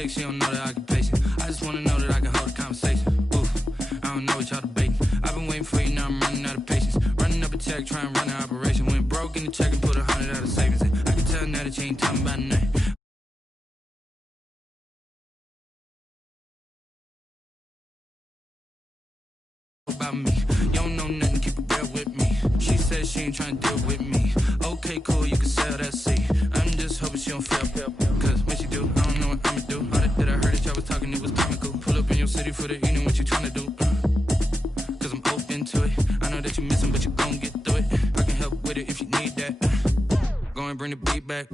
chick, she don't know that I can pace it. I just wanna know that I can hold a conversation. Oof, I don't know what y'all debating. I've been waiting for you, now I'm running out of patience. Running up a check, trying to run an operation. Went broke in the check and put 100 out of savings in. I can tell now that you ain't talking about nothing. About me, you don't know nothing, keep it real with me. She said she ain't trying to deal with me. Okay, cool, you can sell that seat. I'm just hoping she don't fail. Cause when she do, I don't know what I'ma do. All that I heard that y'all was talking, it was comical. Pull up in your city for the evening, what you trying to do? Cause I'm open to it. I know that you missing, but you gon' get through it. I can help with it if you need that. Go and bring the beat back.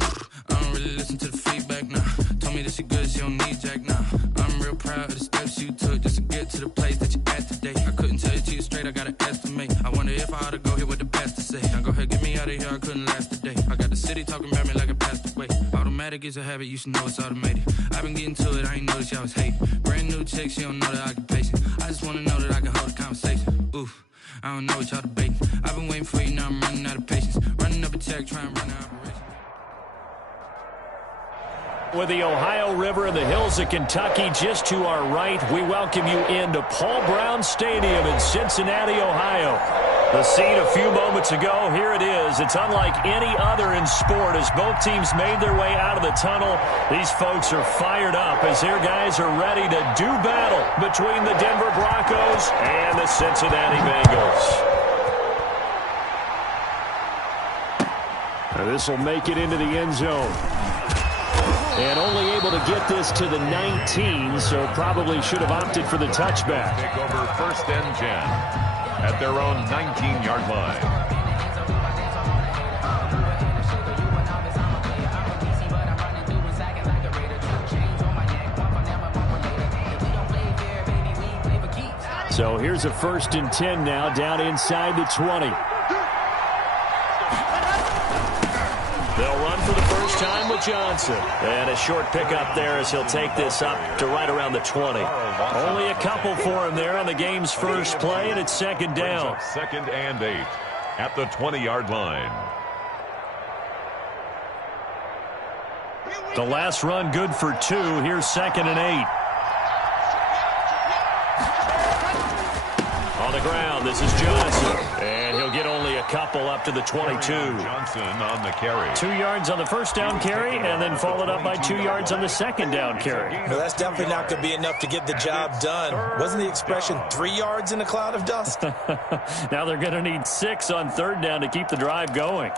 I don't really listen to the feedback, nah. Told me that she good, she don't need jack, nah. I'm real proud of the steps you took just to get to the place that you at today. I couldn't tell you to you straight, I gotta estimate. I wonder if I ought to go here with the best to say. Now go ahead, get me out of here, I couldn't last a day. I got the city talking about me like I passed away. Automatic is a habit, you should know it's automated. I've been getting to it, I ain't noticed y'all was hating. Brand new chick, she don't know that I can pace it. I just wanna know that I can hold a conversation. Oof, I don't know what y'all debating. I've been waiting for you, now I'm running out of patience. Running up a check, trying to run an operation. With the Ohio River and the hills of Kentucky just to our right, we welcome you into Paul Brown Stadium in Cincinnati, Ohio. The scene a few moments ago, here it is. It's unlike any other in sport as both teams made their way out of the tunnel. These folks are fired up as their guys are ready to do battle between the Denver Broncos and the Cincinnati Bengals. This will make it into the end zone. And only able to get this to the 19, so probably should have opted for the touchback. Take over 1st and 10 at their own 19-yard line. So here's a 1st and 10 now, down inside the 20. They'll run for the first time with Johnson. And a short pickup there as he'll take this up to right around the 20. Only a couple for him there on the game's first play, and it's 2nd down. 2nd and 8 at the 20-yard line. The last run good for 2. Here's 2nd and 8. On the ground, this is Johnson. And he'll get only a couple up to the 22. Johnson on the carry. 2 yards on the first down carry, and then followed up by 2 yards on the second down carry. Well, that's definitely not going to be enough to get the job done. Wasn't the expression 3 yards in a cloud of dust? Now they're going to need 6 on 3rd down to keep the drive going.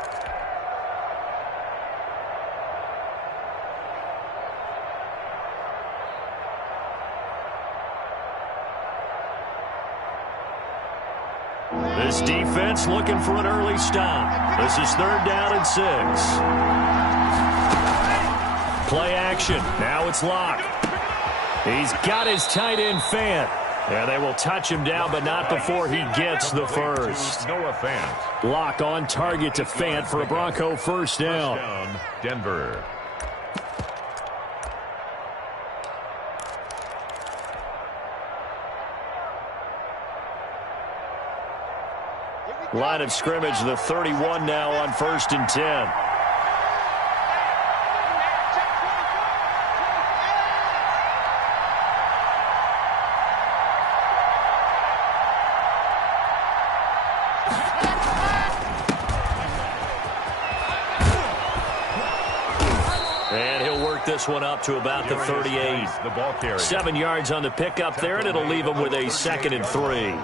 This defense looking for an early stop. This is 3rd down and 6. Play action. Now it's Locke. He's got his tight end Fant. And they will touch him down, but not before he gets the first. Noah Fant. Locke on target to Fant for a Bronco first down. Denver. Line of scrimmage, the 31 now on 1st and 10. And he'll work this one up to about the 38. The ball carry. 7 yards on the pickup there, and it'll leave him with a 2nd and 3.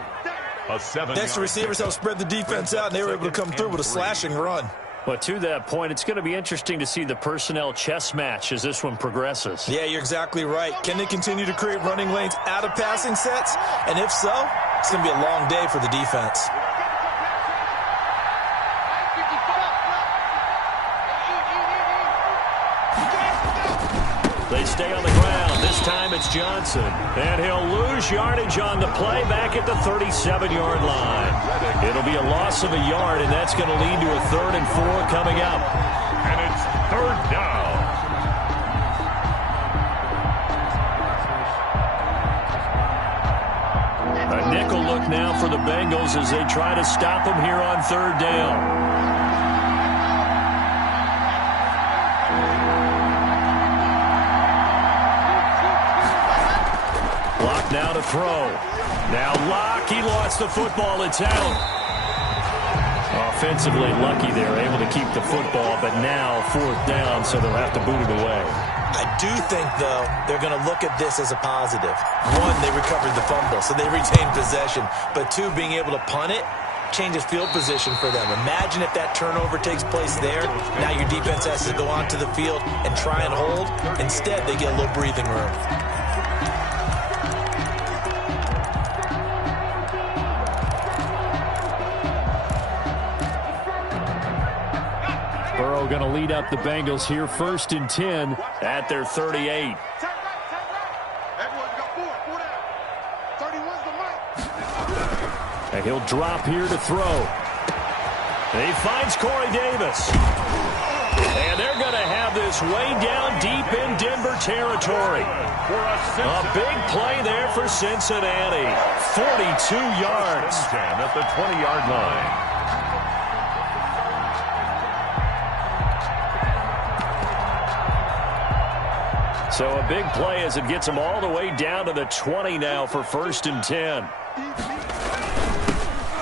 Next, the receivers helped spread the defense out, and they were able to come through with a slashing run. But to that point, it's going to be interesting to see the personnel chess match as this one progresses. Yeah, you're exactly right. Can they continue to create running lanes out of passing sets? And if so, it's going to be a long day for the defense. They stay on the ground. This time it's Johnson. And he'll lose yardage on the play back at the 37-yard line. It'll be a loss of a yard, and that's going to lead to a 3rd and 4 coming up. And it's 3rd down. A nickel look now for the Bengals as they try to stop them here on 3rd down. Locke now to throw. Now Locke, he lost the football. It's out. Offensively lucky they're able to keep the football, but now 4th down, so they'll have to boot it away. I do think, though, they're going to look at this as a positive. 1, they recovered the fumble, so they retained possession. But 2, being able to punt it changes field position for them. Imagine if that turnover takes place there. Now your defense has to go onto the field and try and hold. Instead, they get a little breathing room. Burrow going to lead up the Bengals here, 1st and 10 at their 38. And he'll drop here to throw. And he finds Corey Davis. And they're going to have this way down deep in Denver territory. A big play there for Cincinnati. 42 yards. At the 20-yard line. So a big play as it gets them all the way down to the 20 now for 1st and 10.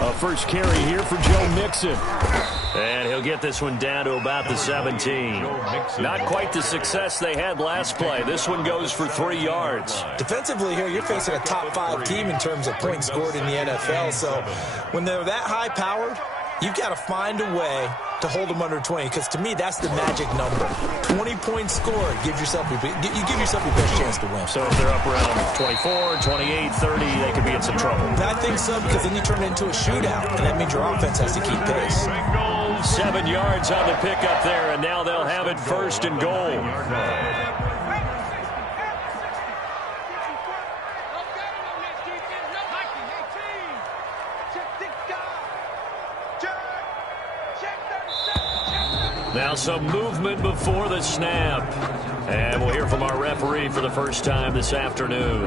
A first carry here for Joe Mixon. And he'll get this one down to about the 17. Not quite the success they had last play. This one goes for 3 yards. Defensively here, you're facing a top 5 team in terms of points scored in the NFL. So when they're that high-powered, you've got to find a way to hold them under 20, because to me, that's the magic number. 20 points scored, you give yourself your best chance to win. So if they're up around 24, 28, 30, they could be in some trouble. I think so, because then you turn it into a shootout, and that means your offense has to keep pace. 7 yards on the pickup there, and now they'll have it 1st and goal. Now some movement before the snap. And we'll hear from our referee for the first time this afternoon.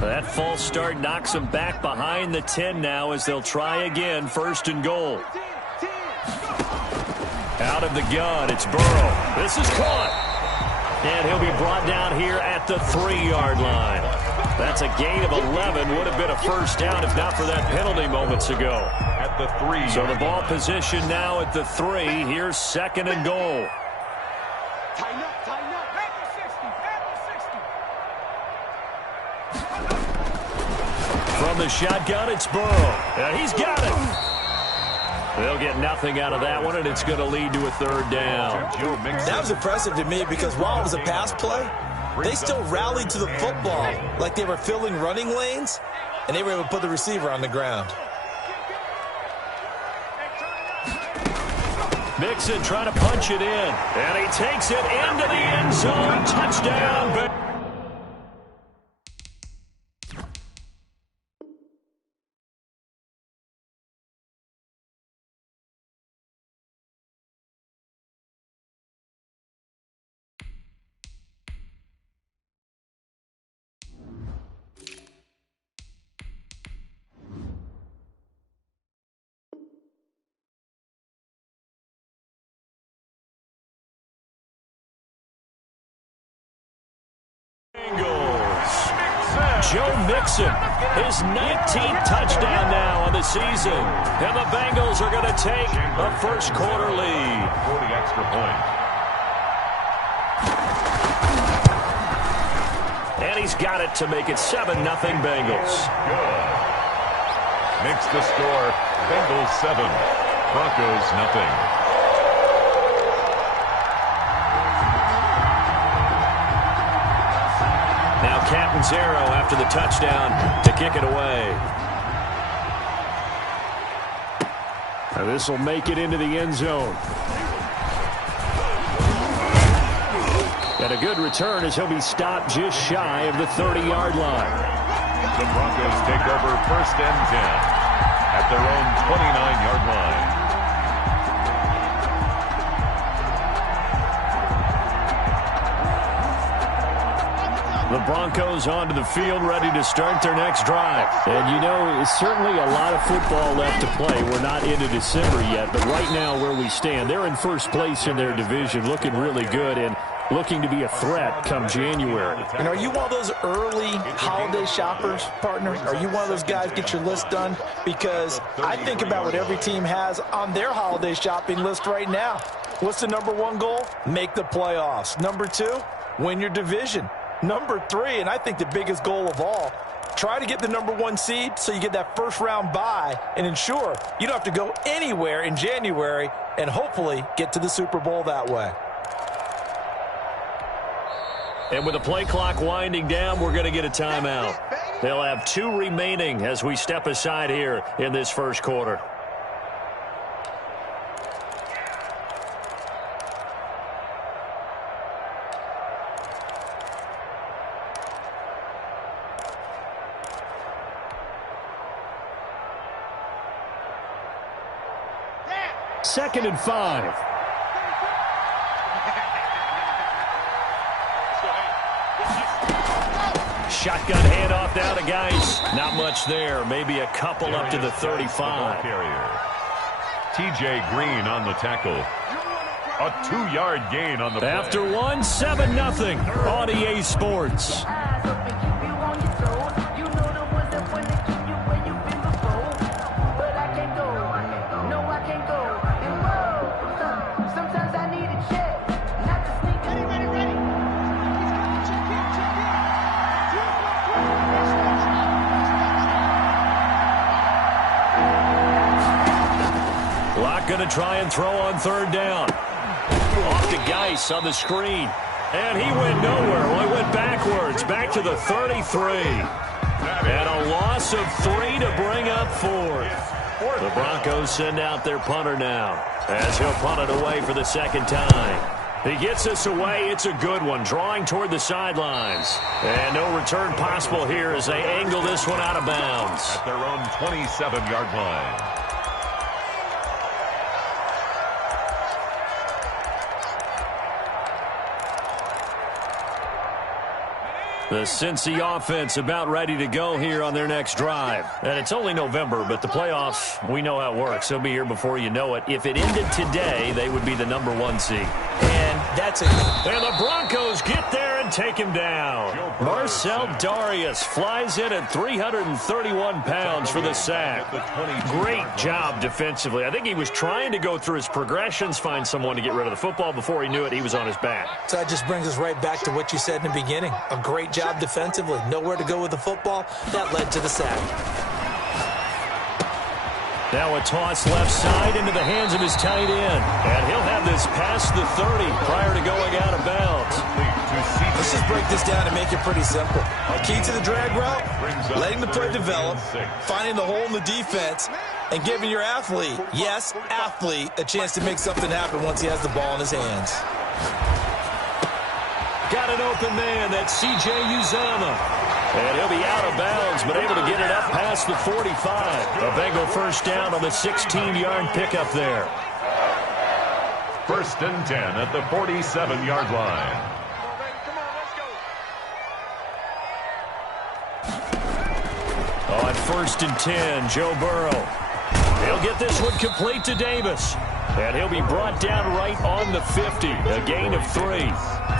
That false start knocks them back behind the 10 now as they'll try again, 1st and goal. Out of the gun, it's Burrow. This is caught. And he'll be brought down here at the 3-yard line. That's a gain of 11. Would have been a first down if not for that penalty moments ago. At the 3. So the ball position now at the 3. Here's 2nd and goal. Tighten up. From the shotgun, it's Burrow. And he's got it. They'll get nothing out of that one, and it's going to lead to a 3rd down. That was impressive to me, because while it was a pass play, they still rallied to the football like they were filling running lanes, and they were able to put the receiver on the ground. Mixon trying to punch it in, and he takes it into the end zone. Touchdown. Joe Mixon, his 19th touchdown now on the season. And the Bengals are going to take a first quarter lead. 40 extra points. And he's got it to make it 7-0 Bengals. Good. Makes the score Bengals 7, Broncos nothing. Now Catanzaro after the touchdown to kick it away. Now this will make it into the end zone. And a good return as he'll be stopped just shy of the 30-yard line. The Broncos take over 1st and 10 at their own 29-yard line. The Broncos onto the field, ready to start their next drive. And you know, it's certainly a lot of football left to play. We're not into December yet, but right now where we stand, they're in first place in their division, looking really good. And looking to be a threat come January. And are you one of those early holiday shoppers, partner? Are you one of those guys get your list done? Because I think about what every team has on their holiday shopping list right now. What's the number one goal? Make the playoffs. Number two, win your division. Number three, and I think the biggest goal of all, try to get the number one seed so you get that first round bye and ensure you don't have to go anywhere in January and hopefully get to the Super Bowl that way. And with the play clock winding down, we're going to get a timeout. They'll have 2 remaining as we step aside here in this first quarter. Second and 5. Shotgun handoff now to Geis. Not much there. Maybe a couple up to the 35. TJ Green on the tackle. A 2-yard gain on the play. After 1, 7-0 on EA Sports. Going to try and throw on third down. Off to Geis on the screen. And he went nowhere. Well, he went backwards. Back to the 33. And a loss of 3 to bring up 4. The Broncos send out their punter now as he'll punt it away for the second time. He gets this away. It's a good one. Drawing toward the sidelines. And no return possible here as they angle this one out of bounds. At their own 27-yard line. The Cincy offense about ready to go here on their next drive. And it's only November, but the playoffs, we know how it works. They'll be here before you know it. If it ended today, they would be the number 1 seed. And that's it. And the Broncos get there and take him down. Marcel Darius flies in at 331 pounds for the sack. Great job defensively. I think he was trying to go through his progressions, find someone to get rid of the football. Before he knew it, he was on his back. So that just brings us right back to what you said in the beginning. A great job defensively. Nowhere to go with the football. That led to the sack. Now a toss left side into the hands of his tight end. And he'll have this past the 30 prior to going out of bounds. Let's just break this down and make it pretty simple. Key to the drag route, letting the play develop, finding the hole in the defense, and giving your athlete, yes, athlete, a chance to make something happen once he has the ball in his hands. Got an open man. That's C.J. Uzomah. And he'll be out of bounds, but able to get it up past the 45. A Bengal first down on the 16-yard pickup there. First and 10 at the 47-yard line. On first and 10, Joe Burrow. He'll get this one complete to Davis. And he'll be brought down right on the 50. A gain of 3.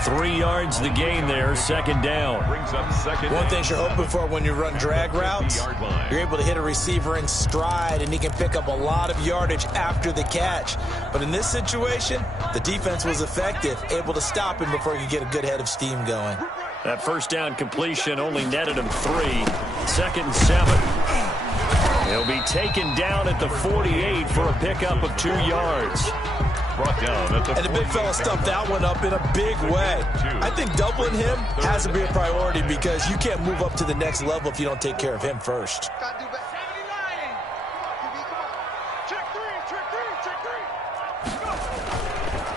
3 yards the gain there, second down. One thing you're hoping for when you run drag routes, you're able to hit a receiver in stride, and he can pick up a lot of yardage after the catch. But in this situation, the defense was effective, able to stop him before he could get a good head of steam going. That first down completion only netted him 3. Second and 7. He'll be taken down at the 48 for a pickup of 2 yards. Brought down at the and the big fella stuffed that one up in a big way. I think doubling him has to be a priority because you can't move up to the next level if you don't take care of him first.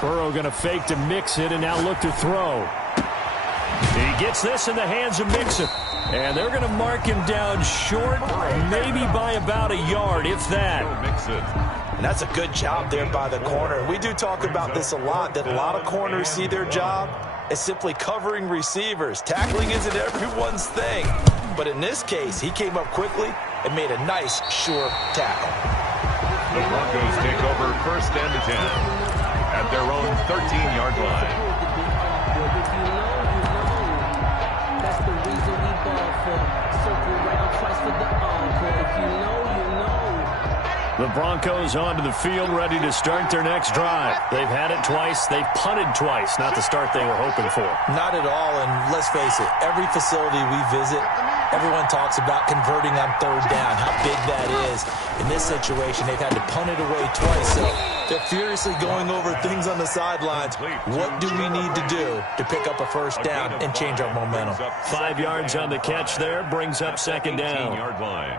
Burrow going to fake to Mixon and now look to throw. He gets this in the hands of Mixon. And they're going to mark him down short, maybe by about a yard, if that. And that's a good job there by the corner. We do talk about this a lot, that a lot of corners see their job as simply covering receivers. Tackling isn't everyone's thing. But in this case, he came up quickly and made a nice, sure tackle. The Broncos take over first and 10 at their own 13-yard line. Broncos onto the field, ready to start their next drive. They've had it twice. They've punted twice. Not the start they were hoping for. Not at all, and let's face it, every facility we visit, everyone talks about converting on third down, how big that is. In this situation, they've had to punt it away twice, so they're furiously going over things on the sidelines. What do we need to do to pick up a first down and change our momentum? 5 yards on the catch there, brings up second down. 18-yard line.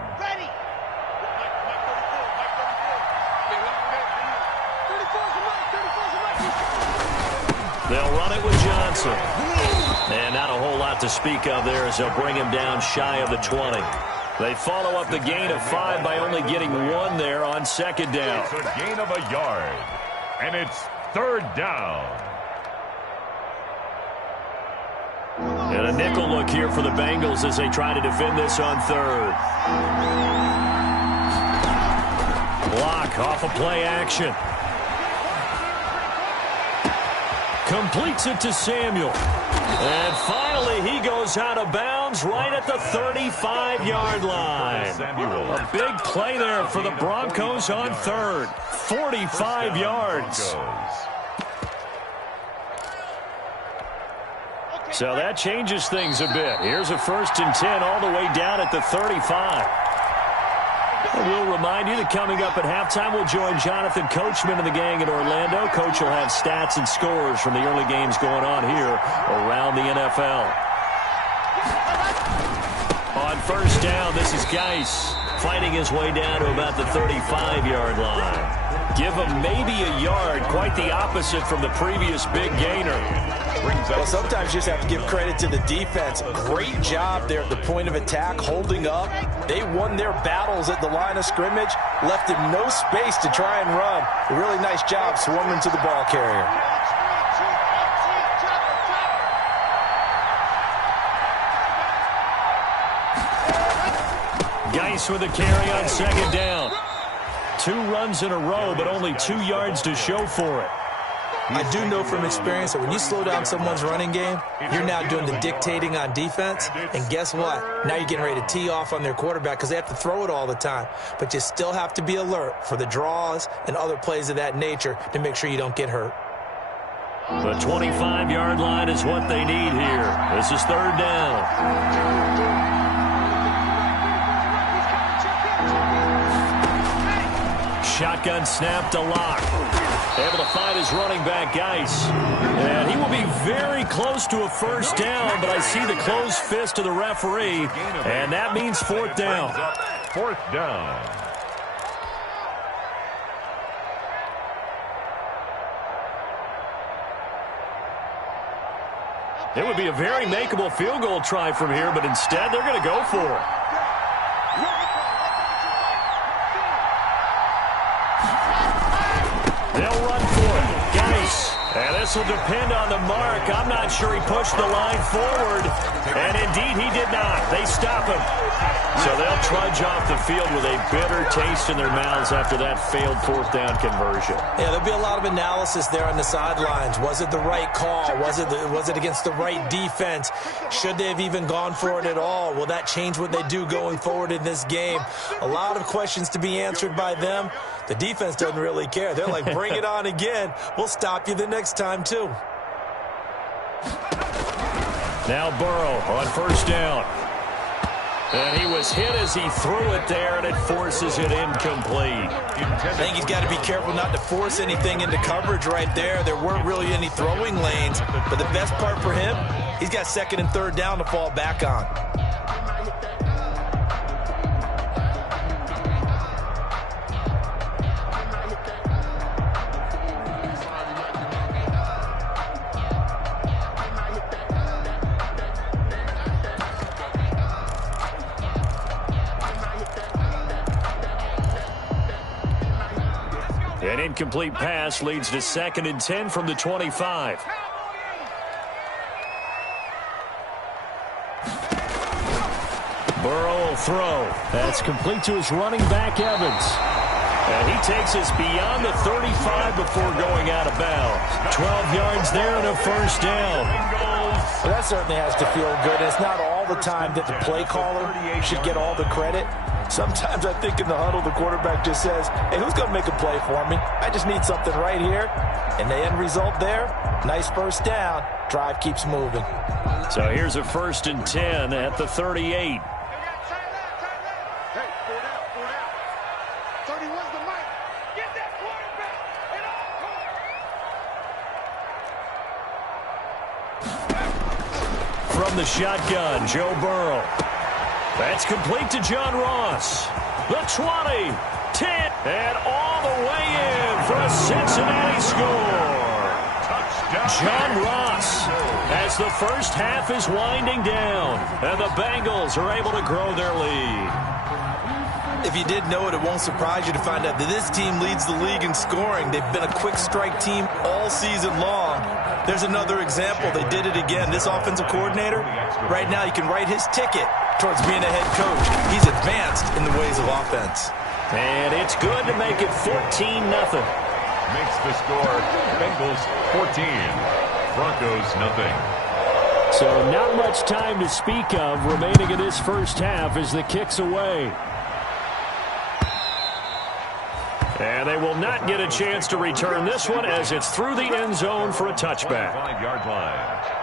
They'll run it with Johnson. And not a whole lot to speak of there as they'll bring him down shy of the 20. They follow up the gain of 5 by only getting 1 there on second down. It's a gain of a yard. And it's third down. And a nickel look here for the Bengals as they try to defend this on third. Block off of play action. Completes it to Samuel. And finally, he goes out of bounds right at the 35-yard line. A big play there for the Broncos on third. 45 yards. So that changes things a bit. Here's a 1st and 10 all the way down at the 35. We'll remind you that coming up at halftime, we'll join Jonathan Coachman and the gang in Orlando. Coach will have stats and scores from the early games going on here around the NFL. On first down, this is Geis fighting his way down to about the 35-yard line. Give him maybe a yard, quite the opposite from the previous big gainer. Well, sometimes you just have to give credit to the defense. Great job there at the point of attack, holding up. They won their battles at the line of scrimmage, left him no space to try and run. A really nice job swarming to the ball carrier. Geis with a carry on second down. 2 runs in a row, but only 2 yards to show for it. I do know from experience that when you slow down someone's running game, you're now doing the dictating on defense. And guess what? Now you're getting ready to tee off on their quarterback because they have to throw it all the time. But you still have to be alert for the draws and other plays of that nature to make sure you don't get hurt. The 25-yard line is what they need here. This is third down. Shotgun snap to Locke. Able to find his running back, Geis. And he will be very close to a first down, but I see the closed fist of the referee, and that means 4th down. 4th down. It would be a very makeable field goal try from here, but instead they're going to go for it. They'll run for it. Geis. And this will depend on the mark. I'm not sure he pushed the line forward. And indeed, he did not. They stop him. So they'll trudge off the field with a bitter taste in their mouths after that failed 4th down conversion. Yeah, there'll be a lot of analysis there on the sidelines. Was it the right call? Was it against the right defense? Should they have even gone for it at all? Will that change what they do going forward in this game? A lot of questions to be answered by them. The defense doesn't really care. They're like, bring it on again. We'll stop you the next time, too. Now Burrow on first down. And he was hit as he threw it there, and it forces it incomplete. I think he's got to be careful not to force anything into coverage right there. There weren't really any throwing lanes. But the best part for him, he's got 2nd and 3rd down to fall back on. An incomplete pass leads to 2nd and 10 from the 25. Burrow will throw. That's complete to his running back, Evans. And he takes us beyond the 35 before going out of bounds. 12 yards there and a first down. Well, that certainly has to feel good. It's not all the time that the play caller should get all the credit. Sometimes I think in the huddle, the quarterback just says, hey, who's going to make a play for me? I just need something right here. And the end result there, nice first down. Drive keeps moving. So here's a 1st and 10 at the 38. From the shotgun, Joe Burrow. That's complete to John Ross. The 20, 10, and all the way in for a Cincinnati score. Touchdown. John Ross, as the first half is winding down, and the Bengals are able to grow their lead. If you did know it, it won't surprise you to find out that this team leads the league in scoring. They've been a quick strike team all season long. There's another example. They did it again. This offensive coordinator, right now you can write his ticket towards being a head coach. He's advanced in the ways of offense. And it's good to make it 14-0. Makes the score Bengals 14, Broncos nothing. So not much time to speak of remaining in this first half as the kick's away. And they will not get a chance to return this one as it's through the end zone for a touchback. 5-yard line.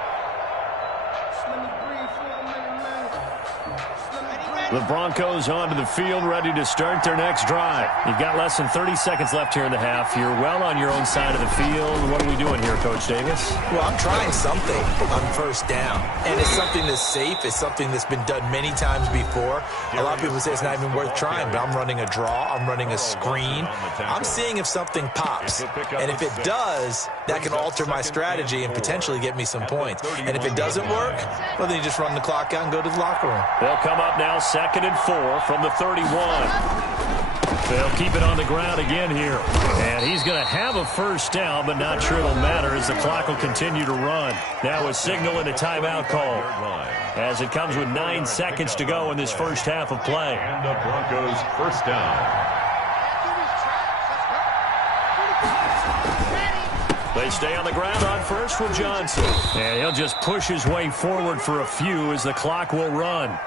The Broncos onto the field, ready to start their next drive. You've got less than 30 seconds left here in the half. You're well on your own side of the field. What are we doing here, Coach Davis? Well, I'm trying something on first down. And it's something that's safe. It's something that's been done many times before. A lot of people say it's not even worth trying, but I'm running a draw. I'm running a screen. I'm seeing if something pops. And if it does, that can alter my strategy and potentially get me some points. And if it doesn't work, well, then you just run the clock out and go to the locker room. They'll come up now 2nd and 4 from the 31. They'll keep it on the ground again here. And he's going to have a first down, but not sure it'll matter as the clock will continue to run. Now a signal and a timeout call as it comes with 9 seconds to go in this first half of play. And the Broncos first down. They stay on the ground on first with Johnson. And he'll just push his way forward for a few as the clock will run.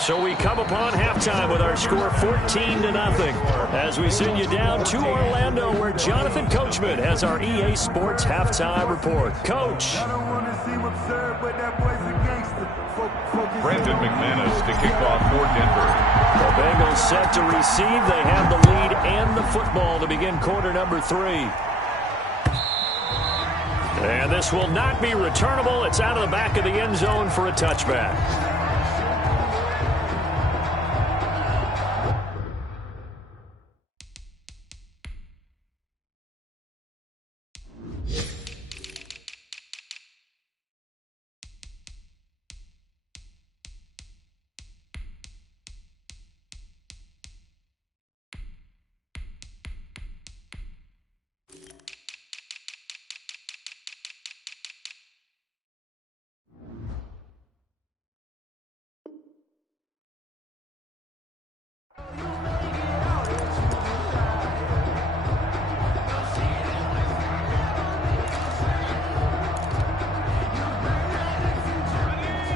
So we come upon halftime with our score 14-0 as we send you down to Orlando where Jonathan Coachman has our EA Sports halftime report. Coach. Brandon McManus to kick off for Denver. The Bengals set to receive. They have the lead and the football to begin quarter number 3. And this will not be returnable. It's out of the back of the end zone for a touchback.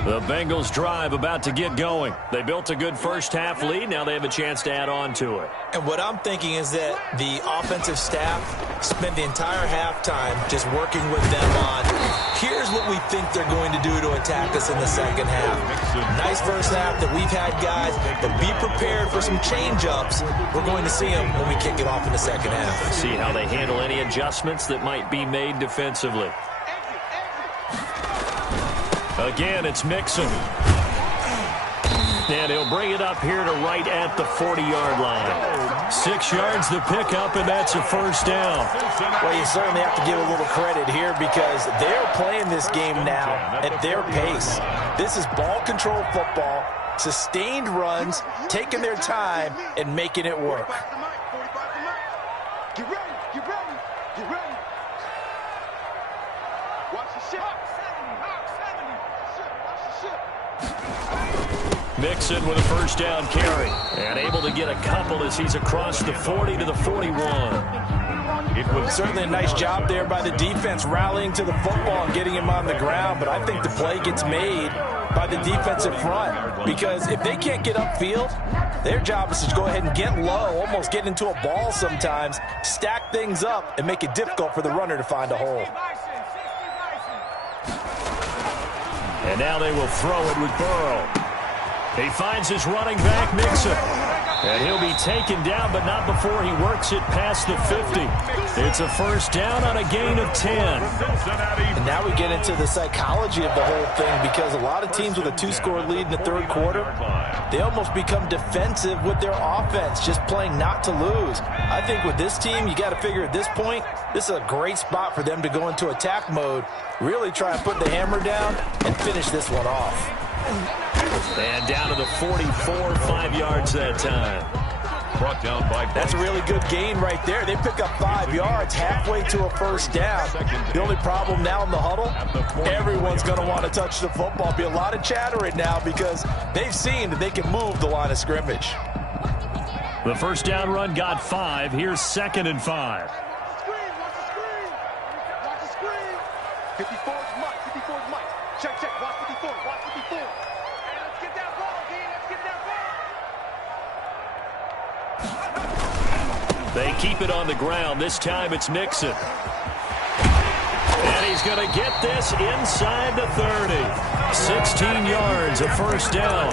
The Bengals drive about to get going. They built a good first half lead. Now they have a chance to add on to it. And what I'm thinking is that the offensive staff spent the entire halftime just working with them on, here's what we think they're going to do to attack us in the second half. Nice first half that we've had, guys, but be prepared for some change-ups. We're going to see them when we kick it off in the second half. See how they handle any adjustments that might be made defensively. Again, it's Mixon. And he'll bring it up here to right at the 40-yard line. 6 yards to pick up, and that's a first down. Well, you certainly have to give a little credit here because they're playing this game now at their pace. This is ball control football, sustained runs, taking their time, and making it work. Get ready, get ready, get ready. Watch the ship. Mixon with a first down carry and able to get a couple as he's across the 40 to the 41. It was Certainly a nice job there by the defense rallying to the football and getting him on the ground, but I think the play gets made by the defensive front because if they can't get upfield, their job is to go ahead and get low, almost get into a ball sometimes, stack things up, and make it difficult for the runner to find a hole. And now they will throw it with Burrow. He finds his running back, Mixon. And he'll be taken down, but not before he works it past the 50. It's a first down on a gain of 10. And now we get into the psychology of the whole thing because a lot of teams with a 2-score lead in the third quarter, they almost become defensive with their offense, just playing not to lose. I think with this team, you got to figure at this point, this is a great spot for them to go into attack mode, really try and put the hammer down and finish this one off. And down to the 44, 5 yards that time. brought down by. That's a really good gain right there. They pick up 5 yards halfway to a first down. The only problem now in the huddle, everyone's going to want to touch the football. Be a lot of chattering now because they've seen that they can move the line of scrimmage. The first down run got 5. Here's 2nd and 5. Watch the screen. 54 is Mike. 54 is Mike. Check, check. Watch 54. Watch 54. Hey, let's get that ball, D. Let's get that ball. They keep it on the ground. This time it's Mixon. And he's going to get this inside the 30. 16 yards, a first down.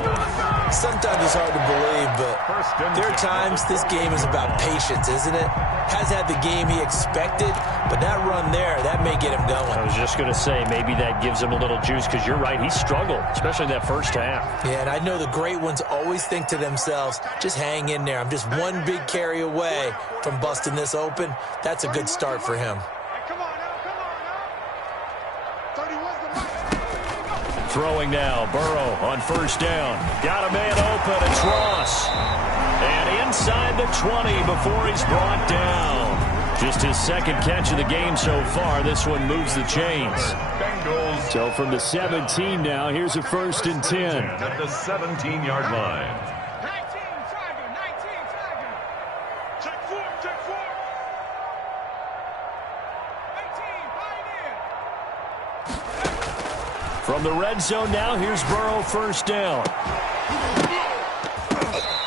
Sometimes it's hard to believe, but there are times this game is about patience, isn't it? Has had the game he expected, but that run there, that may get him going. I was just going to say, maybe that gives him a little juice because you're right, he struggled, especially in that first half. Yeah, and I know the great ones always think to themselves, just hang in there. I'm just one big carry away from busting this open. That's a good start for him. Hey, come on now. Come on now. 31's the Mike. Throwing now, Burrow on first down. Got a man open, it's Ross. And inside the 20 before he's brought down. Just his second catch of the game so far. This one moves the chains. Bengals So from the 17 now, here's a 1st and 10. at the 17-yard line. 19 Tiger. 19 Tiger. Check 4. Check 4. 18. Pioneer. From the red zone now, here's Burrow first down.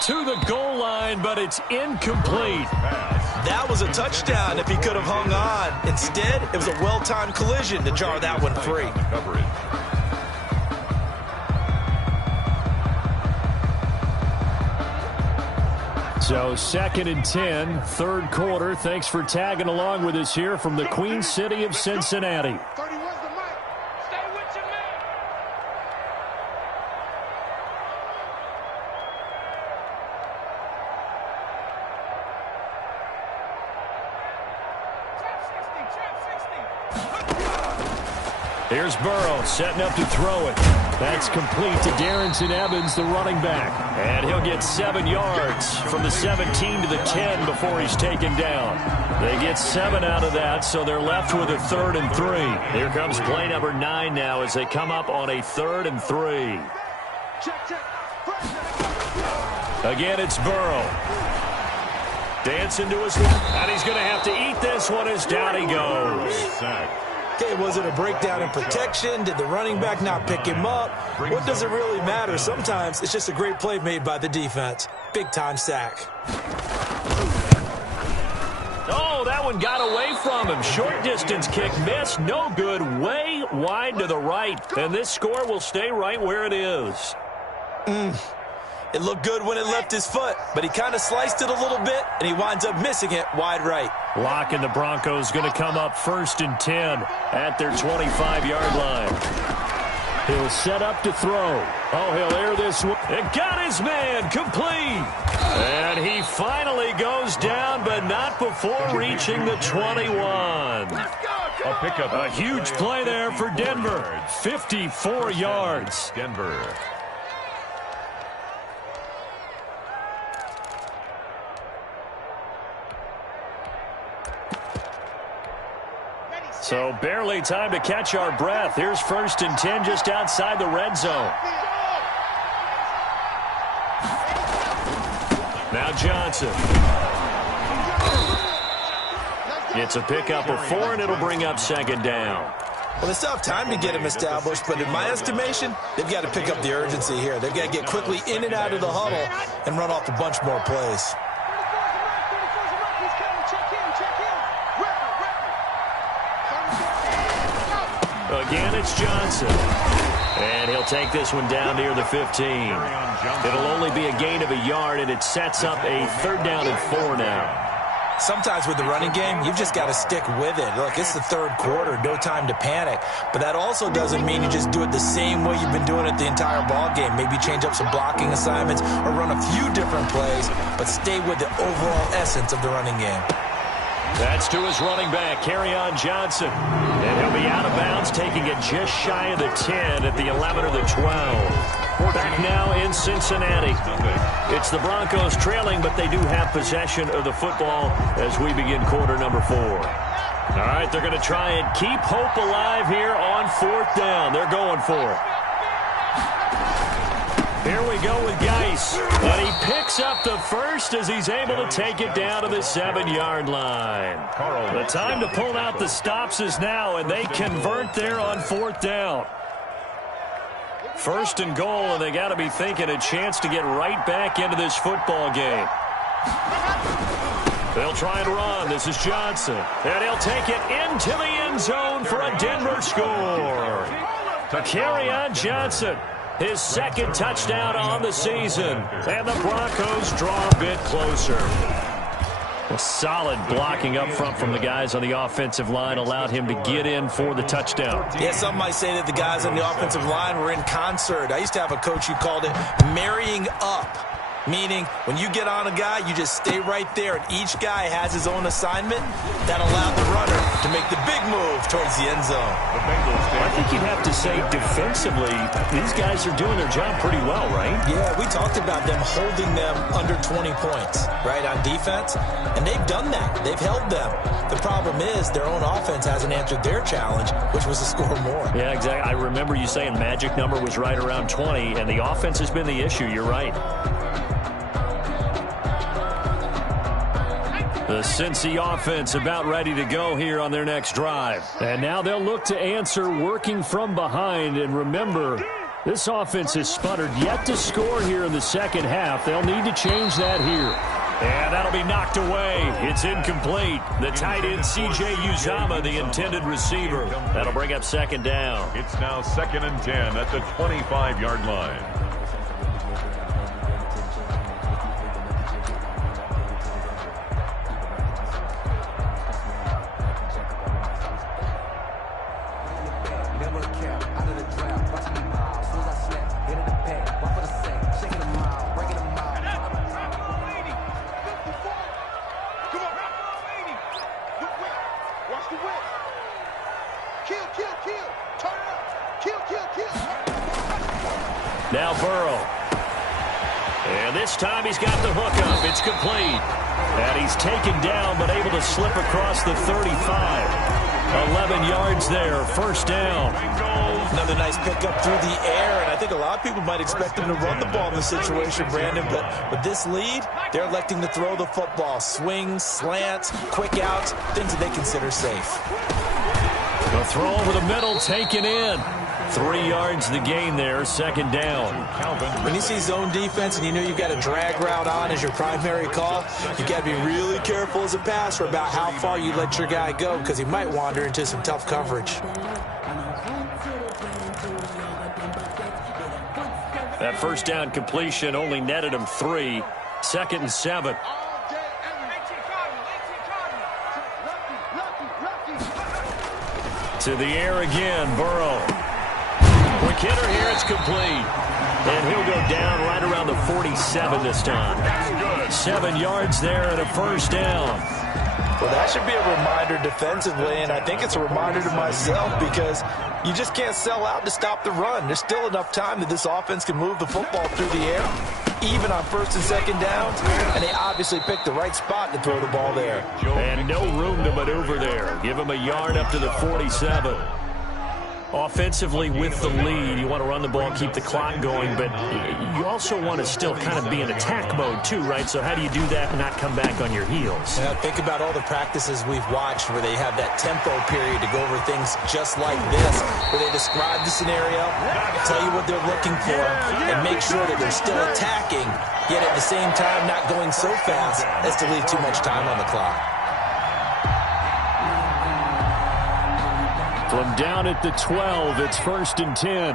To the goal line, but it's incomplete. That was a touchdown if he could have hung on. Instead, it was a well-timed collision to jar that one free. Coverage. So 2nd and 10, third quarter. Thanks for tagging along with us here from the Queen City of Cincinnati. 31's the Mike. Stay with your man. Here's Burrow setting up to throw it. That's complete to Darrington Evans, the running back. And he'll get 7 yards from the 17 to the 10 before he's taken down. They get 7 out of that, so they're left with a 3rd and 3. Here comes play number 9 now as they come up on a 3rd and 3. Check, check. Again, it's Burrow. Dancing to his left, and he's going to have to eat this one as down he goes. Sack. Okay, was it a breakdown in protection? Did the running back not pick him up? What does it really matter? Sometimes it's just a great play made by the defense. Big-time sack. Oh, that one got away from him. Short distance kick missed. No good. Way wide to the right. And this score will stay right where it is. It looked good when it left his foot, but he kind of sliced it a little bit, and he winds up missing it wide right. Locke and the Broncos going to come up 1st and 10 at their 25-yard line. He'll set up to throw. Oh, he'll air this one. It got his man complete. And he finally goes down, but not before reaching the 21. A pickup. A huge play there for Denver. 54 yards. Denver. So barely time to catch our breath. Here's 1st and 10 just outside the red zone. Now Johnson. It's a pickup of 4, and it'll bring up second down. Well, they still have time to get him established, but in my estimation, they've got to pick up the urgency here. They've got to get quickly in and out of the huddle and run off a bunch more plays. Again, it's Johnson. And he'll take this one down near the 15. It'll only be a gain of a yard, and it sets up a 3rd down and 4 now. Sometimes with the running game, you've just got to stick with it. Look, it's the 3rd quarter, no time to panic. But that also doesn't mean you just do it the same way you've been doing it the entire ball game. Maybe change up some blocking assignments or run a few different plays, but stay with the overall essence of the running game. That's to his running back, Kerryon Johnson. And he'll be out of bounds, taking it just shy of the 10 at the 11 or the 12. Back now in Cincinnati. It's the Broncos trailing, but they do have possession of the football as we begin quarter number 4. All right, they're going to try and keep hope alive here on 4th down. They're going for it. Here we go with Geis. And he picks up the first as he's able to take it down to the 7-yard line. The time to pull out the stops is now, and they convert there on 4th down. 1st and goal, and they got to be thinking a chance to get right back into this football game. They'll try and run. This is Johnson. And he'll take it into the end zone for a Denver score. Kerryon Johnson, his 2nd touchdown on the season. And the Broncos draw a bit closer. Well, solid blocking up front from the guys on the offensive line allowed him to get in for the touchdown. Yeah, some might say that the guys on the offensive line were in concert. I used to have a coach who called it marrying up. Meaning, when you get on a guy, you just stay right there, and each guy has his own assignment that allowed the runner to make the big move towards the end zone. I think you'd have to say defensively, these guys are doing their job pretty well, right? Yeah, we talked about them holding them under 20 points, right, on defense, and they've done that. They've held them. The problem is their own offense hasn't answered their challenge, which was to score more. Yeah, exactly. I remember you saying magic number was right around 20, and the offense has been the issue. You're right. The Cincy offense about ready to go here on their next drive. And now they'll look to answer working from behind. And remember, this offense has sputtered yet to score here in the 2nd half. They'll need to change that here. And that'll be knocked away. It's incomplete. The tight end, C.J. Uzomah, the intended receiver. That'll bring up 2nd down. It's now 2nd and 10 at the 25-yard line. Now Burrow. And this time he's got the hookup. It's complete. And he's taken down but able to slip across the 35. 11 yards there. 1st down. Another nice pickup through the air, and I think a lot of people might expect them to run the ball in this situation, Brandon, but with this lead, they're electing to throw the football. Swings, slants, quick outs, things that they consider safe. The throw over the middle, taken in. 3 yards the gain there, 2nd down. When you see zone defense and you know you've got a drag route on as your primary call, you've got to be really careful as a passer about how far you let your guy go because he might wander into some tough coverage. That 1st down completion only netted him 3. 2nd and 7. To the air again, Burrow. Quick hitter here, it's complete. And he'll go down right around the 47 this time. 7 yards there and a 1st down. Well, that should be a reminder defensively, and I think it's a reminder to myself because you just can't sell out to stop the run. There's still enough time that this offense can move the football through the air, even on 1st and 2nd downs, and they obviously picked the right spot to throw the ball there. And no room to maneuver there. Give him a yard up to the 47. Offensively with the lead, you want to run the ball, keep the clock going, but you also want to still kind of be in attack mode too, right? So how do you do that and not come back on your heels? Yeah, think about all the practices we've watched where they have that tempo period to go over things just like this, where they describe the scenario, tell you what they're looking for, and make sure that they're still attacking, yet at the same time not going so fast as to leave too much time on the clock. From down at the 12, it's 1st and 10.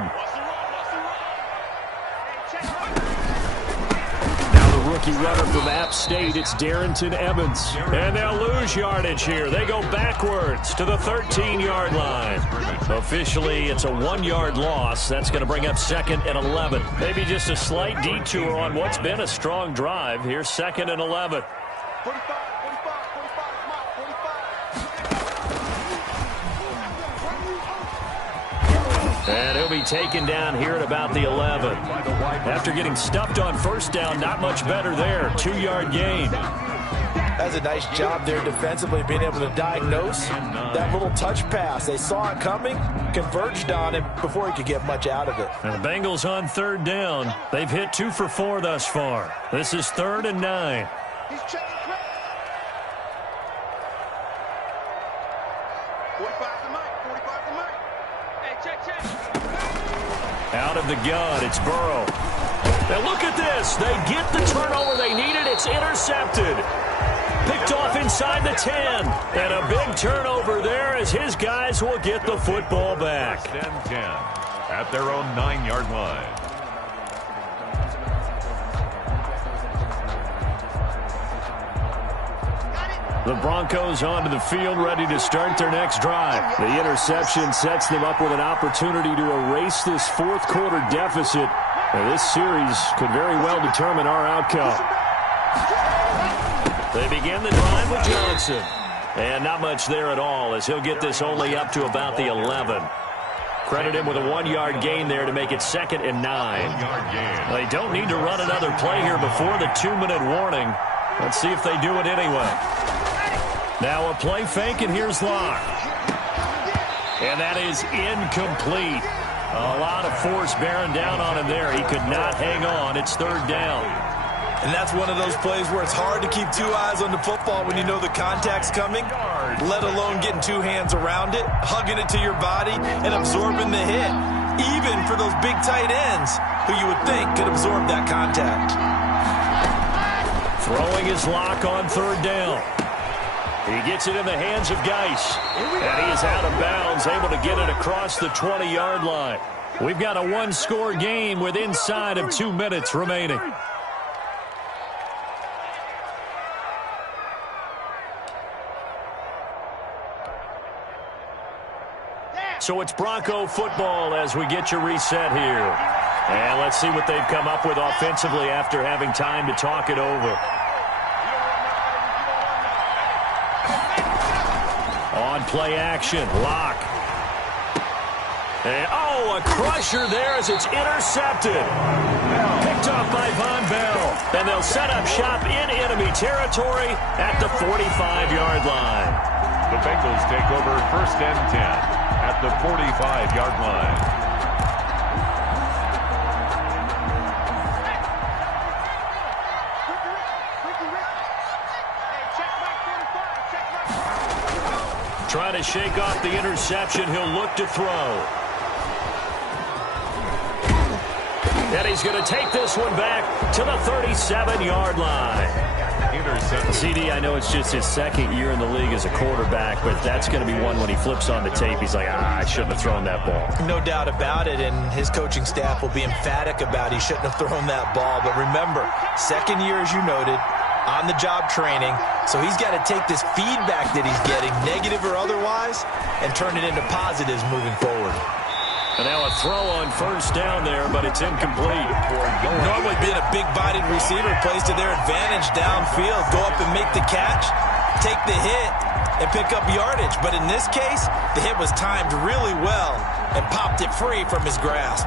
Now the rookie runner from App State, it's Darrington Evans. And they'll lose yardage here. They go backwards to the 13-yard line. Officially, it's a 1-yard loss. That's going to bring up 2nd and 11. Maybe just a slight detour on what's been a strong drive. Here's 2nd and 11. 45. And he'll be taken down here at about the 11. After getting stuffed on 1st down, not much better there. 2-yard gain. That's a nice job there defensively, being able to diagnose that little touch pass. They saw it coming, converged on it before he could get much out of it. And the Bengals on 3rd down. They've hit 2 for 4 thus far. This is 3rd and 9. He's checking quick. 45 to Mike. 45 to Mike. Hey, check. Out of the gun, it's Burrow. Now look at this. They get the turnover they needed. It's intercepted. Picked off inside the 10. And a big turnover there as his guys will get the football back. 1st and 10 at their own 9-yard line. The Broncos onto the field, ready to start their next drive. The interception sets them up with an opportunity to erase this 4th quarter deficit. And this series could very well determine our outcome. They begin the drive with Johnson. And not much there at all, as he'll get this only up to about the 11. Credit him with a 1-yard gain there to make it 2nd and 9. They don't need to run another play here before the 2-minute warning. Let's see if they do it anyway. Now a play fake, and here's Locke. And that is incomplete. A lot of force bearing down on him there. He could not hang on. It's 3rd down. And that's one of those plays where it's hard to keep 2 eyes on the football when you know the contact's coming, let alone getting 2 hands around it, hugging it to your body, and absorbing the hit, even for those big tight ends who you would think could absorb that contact. Throwing his Lock on 3rd down. He gets it in the hands of Geis. And he is out of bounds, able to get it across the 20-yard line. We've got a 1-score game with inside of 2 minutes remaining. So it's Bronco football as we get you reset here. And let's see what they've come up with offensively after having time to talk it over. On play action, Locke. And, a crusher there as it's intercepted. Picked off by Von Bell. And they'll set up shop in enemy territory at the 45-yard line. The Bengals take over 1st and 10 at the 45-yard line. Trying to shake off the interception. He'll look to throw. And he's going to take this one back to the 37-yard line. CD, I know it's just his 2nd year in the league as a quarterback, but that's going to be one when he flips on the tape. He's like, I shouldn't have thrown that ball. No doubt about it, and his coaching staff will be emphatic about he shouldn't have thrown that ball. But remember, 2nd year, as you noted, on-the-job training, so he's got to take this feedback that he's getting, negative or otherwise, and turn it into positives moving forward. And now a throw on 1st down there, but it's incomplete. Normally being a big-bodied receiver plays to their advantage downfield. Go up and make the catch, take the hit, and pick up yardage. But in this case, the hit was timed really well and popped it free from his grasp.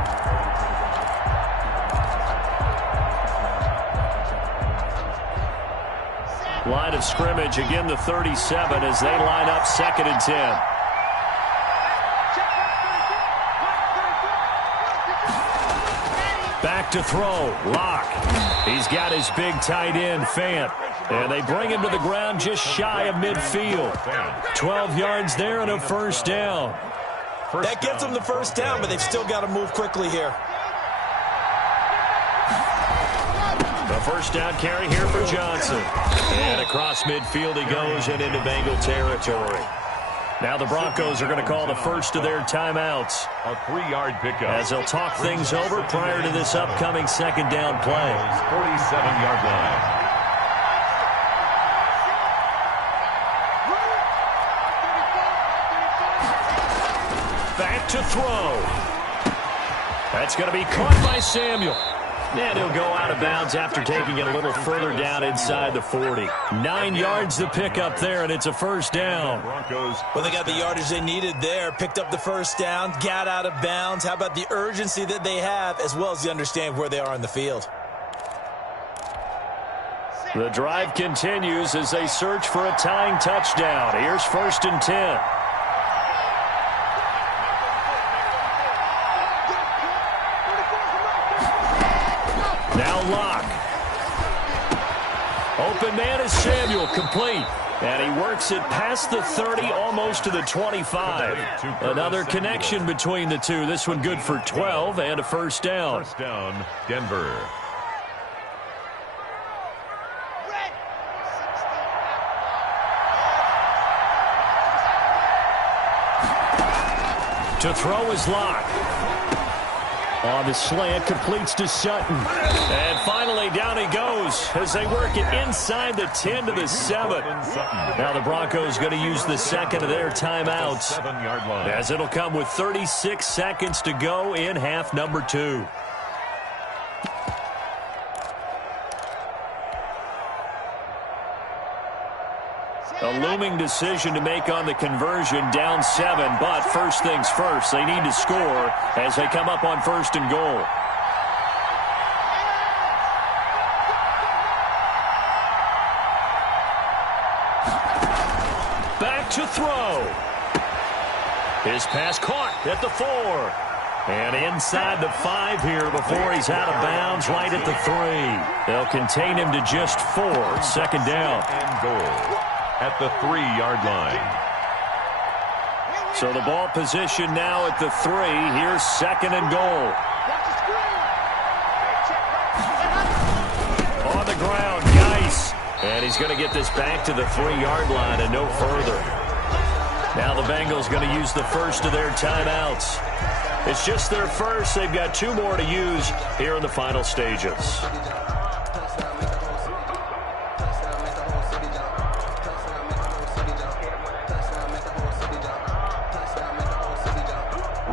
Line of scrimmage, again the 37 as they line up 2nd and 10. Back to throw. Locke. He's got his big tight end, Fant. And they bring him to the ground just shy of midfield. 12 yards there and a first down. That gets them the first down, but they've still got to move quickly here. The first down carry here for Johnson. And across midfield he goes and into Bengal territory. Now the Broncos are going to call the first of their timeouts. A 3-yard pickup. As they'll talk things over prior to this upcoming second down play. 47-yard line. Back to throw. That's going to be caught by Samuel. And he'll go out of bounds after taking it a little further down inside the 40. 9 yards to pick up there, and it's a first down. Well, they got the yardage they needed there, picked up the first down, got out of bounds. How about the urgency that they have, as well as the understand where they are on the field? The drive continues as they search for a tying touchdown. Here's 1st and 10. Now Locke. Open man is Samuel, complete. And he works it past the 30, almost to the 25. Another connection between the two. This one good for 12 and a first down. First down, Denver. To throw is Locke. On the slant, completes to Sutton. And finally, down he goes as they work it inside the 10 to the 7. Now the Broncos going to use the second of their timeouts, as it'll come with 36 seconds to go in half number 2. A looming decision to make on the conversion, down 7, but first things first, they need to score as they come up on 1st and goal. Back to throw. His pass caught at the 4. And inside the 5 here before he's out of bounds, right at the 3. They'll contain him to just 4, second down. And goal at the 3-yard line. So the ball position now at the 3. Here's 2nd and goal. On the ground, Geis. And he's going to get this back to the 3-yard line and no further. Now the Bengals going to use the first of their timeouts. It's just their first. They've got 2 more to use here in the final stages.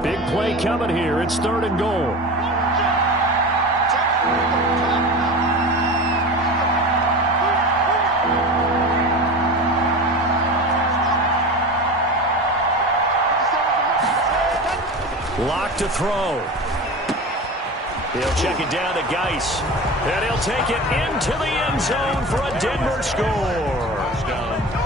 Big play coming here. It's 3rd and goal. Locke to throw. He'll check it down to Geis. And he'll take it into the end zone for a Denver score.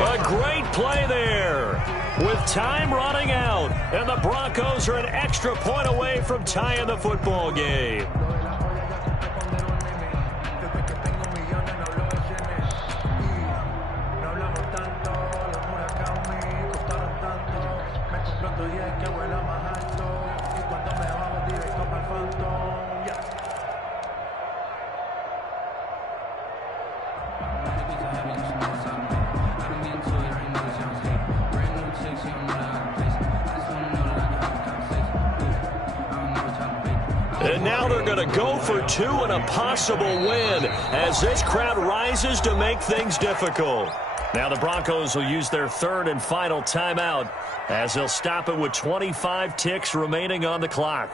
A great play there. With time running out, and the Broncos are an extra point away from tying the football game. And now they're going to go for 2 and a possible win as this crowd rises to make things difficult. Now the Broncos will use their 3rd and final timeout as they'll stop it with 25 ticks remaining on the clock.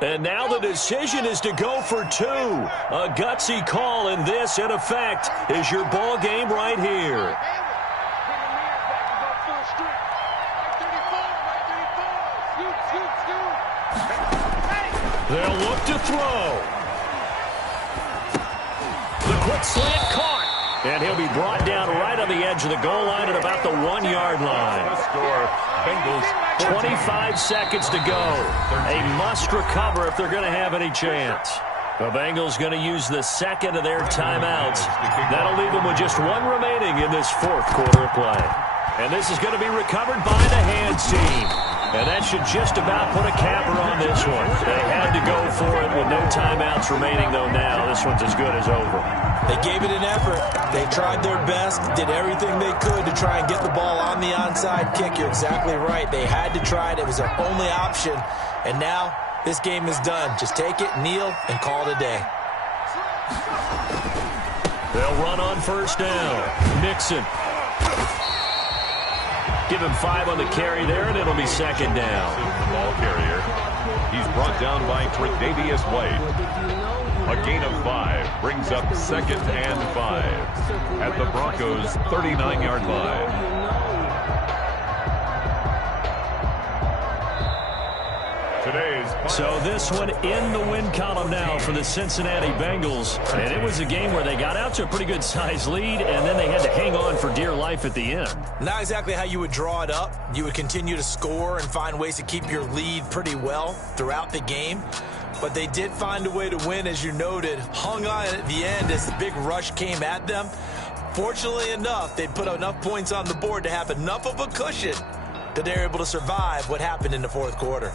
And now the decision is to go for 2. A gutsy call, and this, in effect, is your ball game right here. They'll look to throw. slant caught. And he'll be brought down right on the edge of the goal line at about the 1-yard line. Score, Bengals. 25 seconds to go. A must recover if they're going to have any chance. The Bengals going to use the second of their timeouts. That'll leave them with just one remaining in this fourth quarter of play. And this is going to be recovered by the hands team. And that should just about put a capper on this one. They had to go for it with no timeouts remaining, though now this one's as good as over. They gave it an effort. They tried their best, did everything they could to try and get the ball on the onside kick. You're exactly right. They had to try it. It was their only option. And now this game is done. Just take it, kneel, and call it a day. They'll run on first down. Mixon. Give him 5 on the carry there, and it'll be second down. The ball carrier. He's brought down by Tre'Davious White. A gain of 5 brings up second and 5 at the Broncos' 39-yard line. So this one in the win column now for the Cincinnati Bengals. And it was a game where they got out to a pretty good size lead, and then they had to hang on for dear life at the end. Not exactly how you would draw it up. You would continue to score and find ways to keep your lead pretty well throughout the game. But they did find a way to win, as you noted. Hung on at the end as the big rush came at them. Fortunately enough, they put enough points on the board to have enough of a cushion that they're able to survive what happened in the fourth quarter.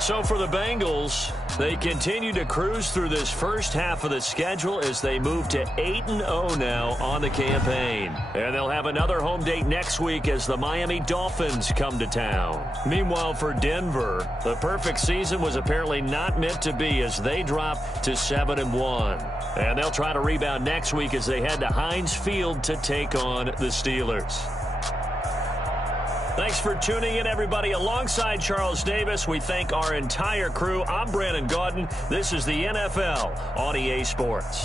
So for the Bengals, they continue to cruise through this first half of the schedule as they move to 8-0 now on the campaign. And they'll have another home date next week as the Miami Dolphins come to town. Meanwhile, for Denver, the perfect season was apparently not meant to be as they drop to 7-1. And they'll try to rebound next week as they head to Heinz Field to take on the Steelers. Thanks for tuning in, everybody. Alongside Charles Davis, we thank our entire crew. I'm Brandon Gaudin. This is the NFL on EA Sports.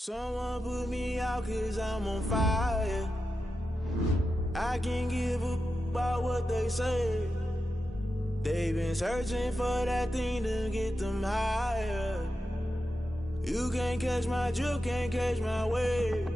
Someone put me out 'cause I'm on fire. I can't give up about what they say. They've been searching for that thing to get them higher. You can't catch my drift, can't catch my wave.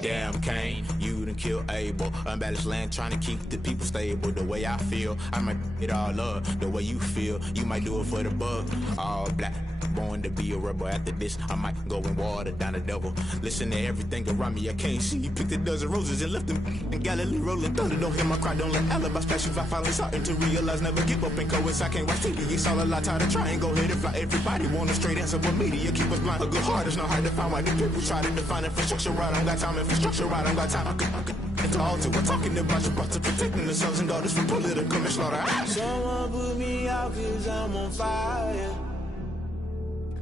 Damn, Kane, you done killed Abel. Unbalanced land, trying to keep the people stable. The way I feel, I might it all up. The way you feel, you might do it for the bug. All black, born to be a rebel. After this, I might go and water down the devil. Listen to everything around me, I can't see. Picked a dozen roses and left them in Galilee rolling thunder. Don't hear my cry, don't let alibi special. I finally starting to realize, never give up and coincide. I can't watch TV, it's all a lot. Tired of trying, go ahead and fly. Everybody want a straight answer, but media keep us blind. A good heart is not hard to find. Why the people try to define infrastructure right? I don't got time, infrastructure right, I don't got time. I could it's all to we're talking about your brother, protecting the sons and daughters from political slaughter. Someone put me out 'cause I'm on fire.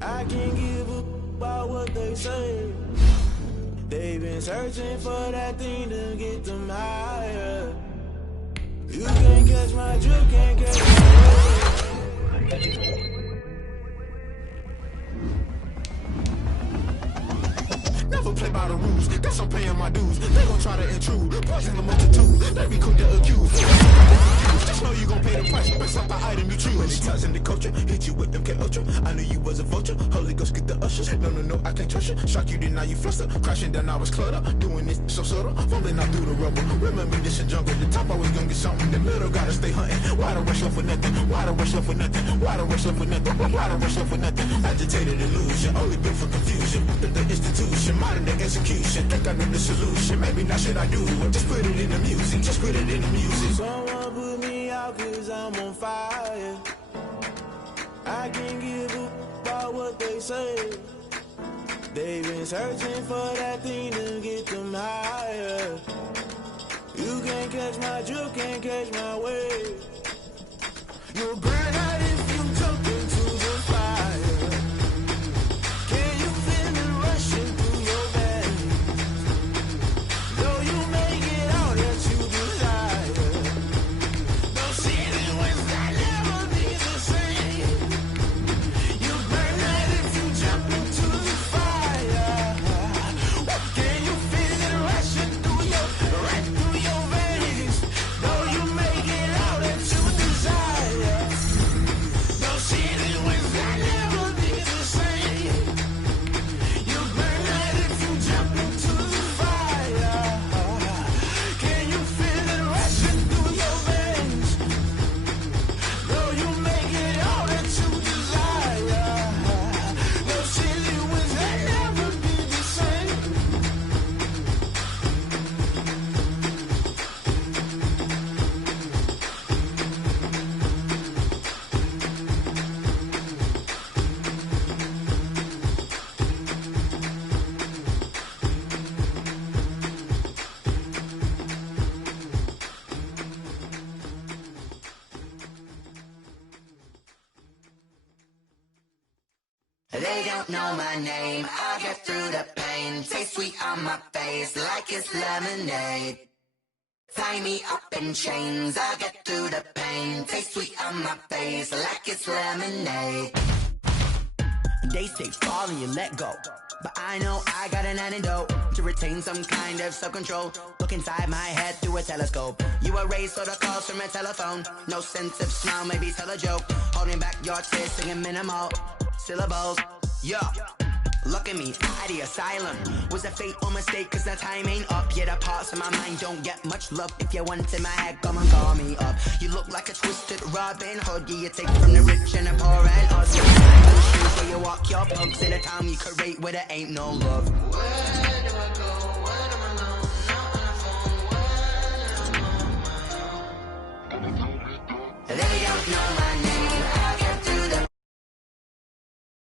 I can't give up about what they say. They've been searching for that thing to get them higher. You can't catch my drift, can't catch my wave. Never play by the rules, guess I'm paying my dues. They gon' try to intrude, poison the multitude. They be quick to accuse. Just know you gon' pay the price, based off the item you choose. Many times in the culture, hit you with them K-Ultra. I knew you was a vulture, Holy Ghost get the ushers. No, I can't trust you. Shock you, then now you fluster. Crashing down, I was cluttered. Doing this so subtle, fumbling out through the rubble. Remember this in jungle, the top always gonna get something. The middle gotta stay hunting. Why the rush up for nothing? Why the rush up for nothing? Why the rush up for nothing? Why the rush up for nothing? Agitated illusion, only built for confusion. The institution, modern day execution. Think I know the solution. Maybe not should I do it? Just put it in the music. Just put it in the music. Someone put me out 'cause I'm on fire. I can't give a about what they say. They've been searching for that thing to get them higher. You can't catch my drift, can't catch my wave. You'll burn out if you jump into the fire. Can you feel it rushing through your veins? Though you make it all that you desire. No ceiling was that never be the same. You burn out if you jump into the fire. Can you feel it rushing through your veins? Though you make it all that you desire. No ceiling was that never be the same. You burn out if you jump into the fire. Can you feel it rushing through your veins? Though you make it all that you desire. No ceiling was that never be the same. They don't know my name, I get through the pain. Taste sweet on my face like it's lemonade. Tie me up in chains, I get through the pain. Taste sweet on my face like it's lemonade. They say fall and you let go, but I know I got an antidote to retain some kind of self-control. Look inside my head through a telescope. You erase all the calls from a telephone. No sense of smile, maybe tell a joke. Holding back your tears, singing minimal syllables. Yo, look at me, out the asylum. Was a fate or mistake, 'cause the time ain't up. Yeah, the parts of my mind don't get much love. If you want in my head, come and call me up. You look like a twisted Robin Hood. Yeah, you take from the rich and the poor and us. Those shoes where you walk your pugs in a town you create where there ain't no love. Where do I go? What am I